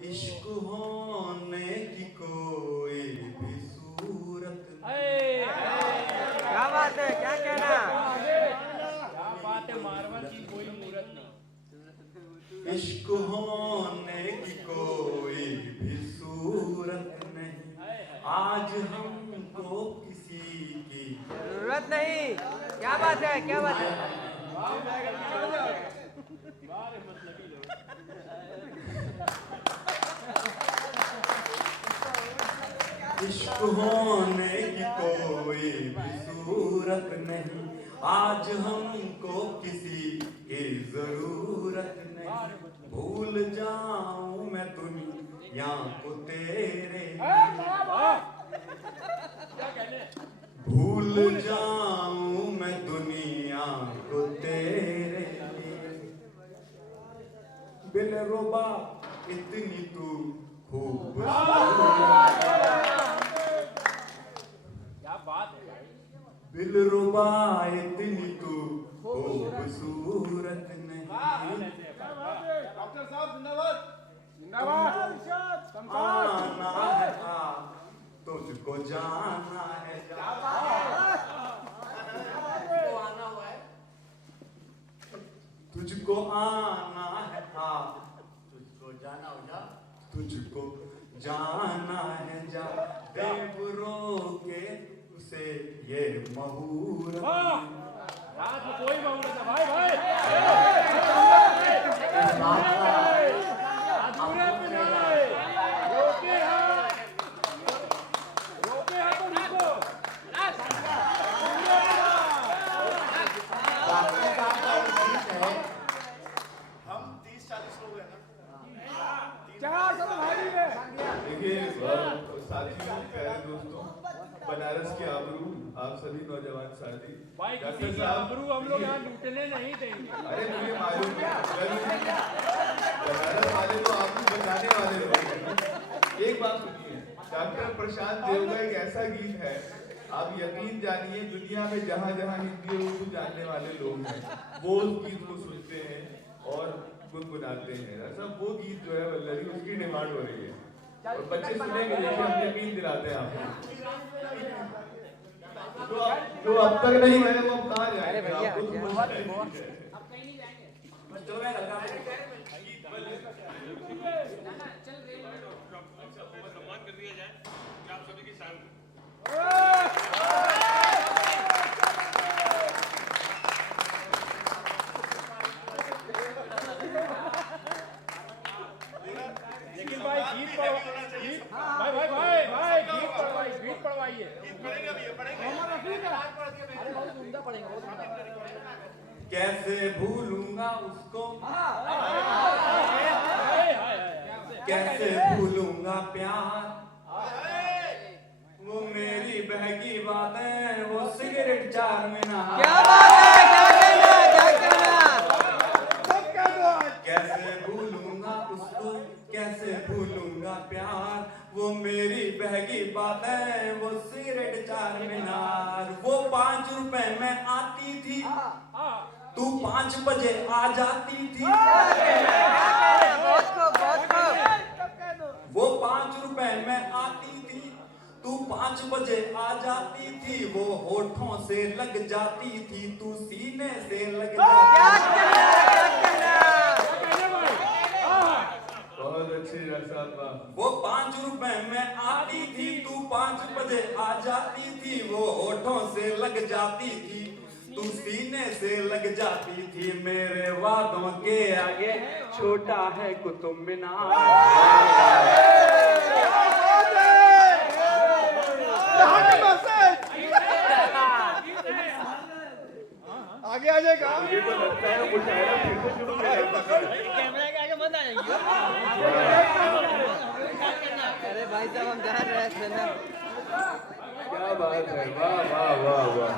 इश्क होने की कोई भी सूरत क्या बात है, क्या कहना? क्या बात है, मारवा की कोई मूरत नहीं। इश्क होने की कोई भी सूरत नहीं, आज हमको किसी की जरूरत नहीं। क्या बात है, क्या बात है? इश्क होने की कोई भी सूरत नहीं, आज हमको किसी की जरूरत नहीं। भूल जाऊं मैं दुनिया को तेरे, भूल जाऊं मैं दुनिया को तेरे लिए। दिलरुबा इतनी तू खूबसूरत, क्या बात है भाई। दिलरुबा इतनी तू खूबसूरत नहीं। डॉक्टर साहब जिंदाबाद आना है तुझको जाना है, तुझको आना है, तुझको जाना हो जा, तुझको जाना है जा। देवरो के उसे ये मुहूर्त, रात में कोई मुहूर्त है भाई भाई। अधूरे पे ना आए। रोके हाथ तो रुको। हम 30-40 लोग हैं ना। देखिए साथियों, प्यारे दोस्तों, बनारस के आबरू आप सभी नौजवान साथी, भाई किसी डॉक्टर की साहब, आबरू हम लोग यहाँ लूटने नहीं देंगे। अरे मुझे मालूम है बनारस वाले तो आपको बचाने वाले लोग हैं। एक बात सुनिए, डॉक्टर प्रशांत देव का एक ऐसा गीत है, आप यकीन जानिए दुनिया में जहाँ जहाँ हिंदी और उर्दू जानने वाले लोग हैं वो उस गीत को सुनते हैं और गुनगुनाते हैं। सब वो गीत जो है वल्लरी, उसकी डिमांड हो रही है और बच्चे सुनेंगे, देखिए हम यकीन दिलाते हैं आपको। जो अब तक नहीं है वो अब कहाँ जाएंगे? अरे भैया, आपको तो क्या कुछ बात है। है? सम्मान कर दिया जाए कि आप सभी के साथ लेकिन भाई गीत पढ़वाइए। कैसे भूलूंगा उसको, कैसे भूलूंगा प्यार, वो मेरी बहकी बातें, वो सिगरेट चार में नहा। क्या बात है, क्या कहना, क्या कहना? कैसे भूलूंगा उसको, कैसे भूलूंगा प्यार, वो मेरी बहकी बातें, वो सिगरेट चार मीनार। वो 5 रुपए में आती थी, तू 5 बजे आ जाती थी। बहुत खूब, बहुत खूब। वो 5 रुपए में आती थी, तू 5 बजे आ जाती थी। वो होठों से लग जाती थी, तू सीने से लग क्या जाती थी। कहना, क्या कहना? बहुत अच्छी रसा वाह। वो 5 रुपए में आती थी, तू 5 बजे आ जाती थी। वो होठों से लग जाती थी, तू सीने से लग जाती थी। मेरे वादों के आगे छोटा है कुतुब मीनार। आगे आ जाएगा। मुझे तो लगता है मुशायरा फिर से शुरू हो जाएगा। कैमरे के आगे मत आइए। अरे भाई साहब, हम जान रहे हैं ना। क्या बात है, वाह वाह वाह वाह।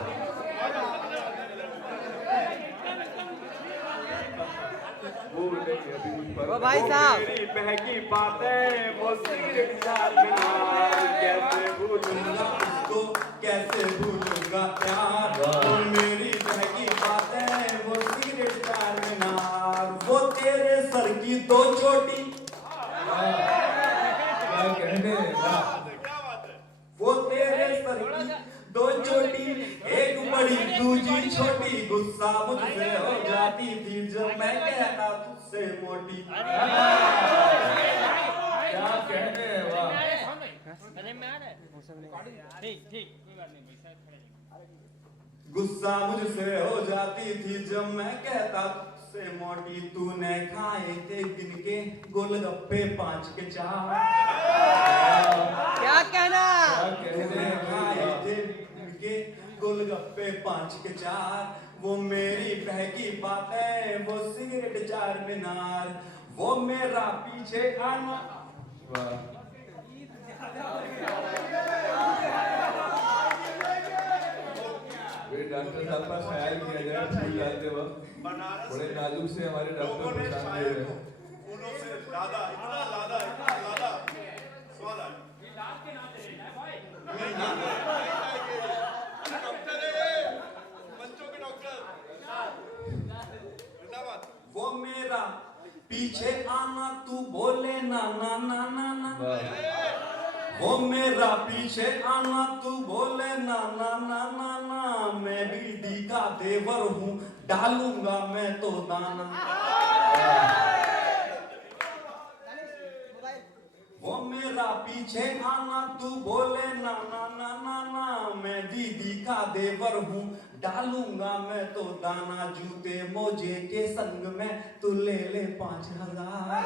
वो नहीं अभी मुझ पर वो भाई साहब, मेरी बहकी बातें, वो सिगरेट चार मीनार। कैसे भूलूंगा उसको, कैसे भूलूंगा प्यार, वो मेरी बहकी बातें, वो सिगरेट चार मीनार। वो तेरे सर की 2 चोटी, क्या कहने, वाह। क्या बात है। वो तेरे सर की दो चोटी, एक बड़ी दूजी छोटी, गुस्सा मुझसे हो जाती थी जब मैं कहता तुझसे मोटी। क्या कहने, वाह। ठीक ठीक कोई बात नहीं भाई शायद खड़े हैं। गुस्सा मुझसे हो जाती थी जब मैं कहता तुझसे मोटी। तूने खाए थे गिन के गोलगप्पे 5 के 4। क्या कहना? तूने खाए थे गिन के गोलगप्पे 5 के 4। वो मेरी बहकी बातें, वो सिगरेट 4 मीनार, वो मेरा पीछे आना। वाह। डॉक्टर साहब का ख्याल किया जाए फूल डालते वक्त। बनारस बड़े नाजुक से हमारे लोगों डॉक्टर ने प्रशांत शायर देव को हैं। फूलों से लादा, इतना लादा, इतना लादा, स्वाद आया। नहीं, डॉक्टर है, बच्चों के डॉक्टर। जिंदाबाद। वो मेरा पीछे आना, तू बोले ना ना ना ना ना। वो मेरा पीछे आना, तू बोले ना ना ना ना ना। मैं बीड़ी का देवर हूँ, डालूंगा मैं तो दाना। वो मेरा पीछे आना, तू बोले ना ना ना ना ना। मैं दीदी का देवर हूँ, डालूंगा मैं तो दाना। जूते मोजे के संग में तू ले ले 5000।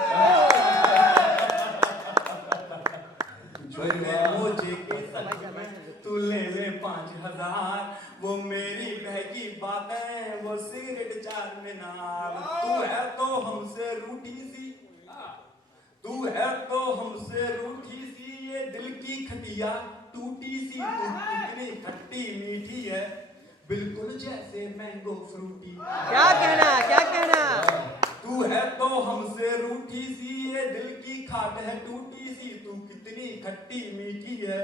मोजे के संग में तू ले ले 5000। वो मेरी बहकी बातें, वो सिगरेट 4 मीनार। तू है तो हमसे रूठी सी, तू है तो हमसे रूठी सी, ये दिल की खटिया टूटी सी। तू कितनी खट्टी मीठी है, बिल्कुल जैसे मैंगो फ्रूटी। क्या कहना? क्या कहना? तू है तो हमसे रूठी सी, ये दिल की खाट है टूटी सी। तू कितनी खट्टी मीठी है,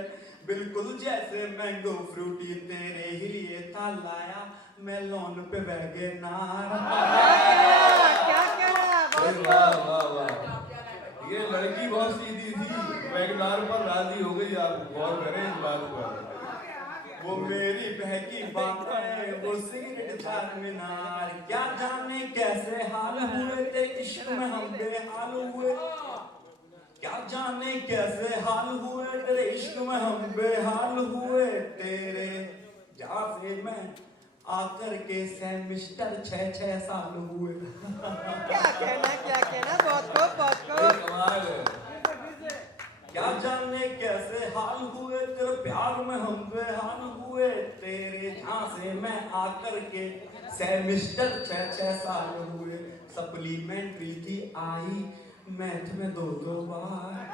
बिल्कुल जैसे मैंगो फ्रूटी। तेरे ही लिए था लाया मैं लॉन पे वैगनार। क्या कहना? वाह वाह वाह। ये लड़की बहुत सीधी थी, वैगनार पर राजी हो गई। आप गौर करें इस बात पर। वो मेरी बहकी बातें, वो सिगरेट 4 मीनार। क्या जाने कैसे हाल हुए थे इश्क में हम बेहाल हुए। क्या जाने कैसे हाल हुए तेरे इश्क में हम बेहाल हुए। तेरे जहाँ से मैं आकर के सेमिस्टर 6 साल हुए। क्या कहना? क्या कहना? बहुत खूब, बहुत ये खूब। कमाल है। क्या जाने कैसे हाल हुए तेरे प्यार में हम बेहाल हुए। तेरे जहाँ से मैं आकर के सेमिस्टर 6 साल हुए। सप्लीमेंट्री थी आई मैथ में 2 बार।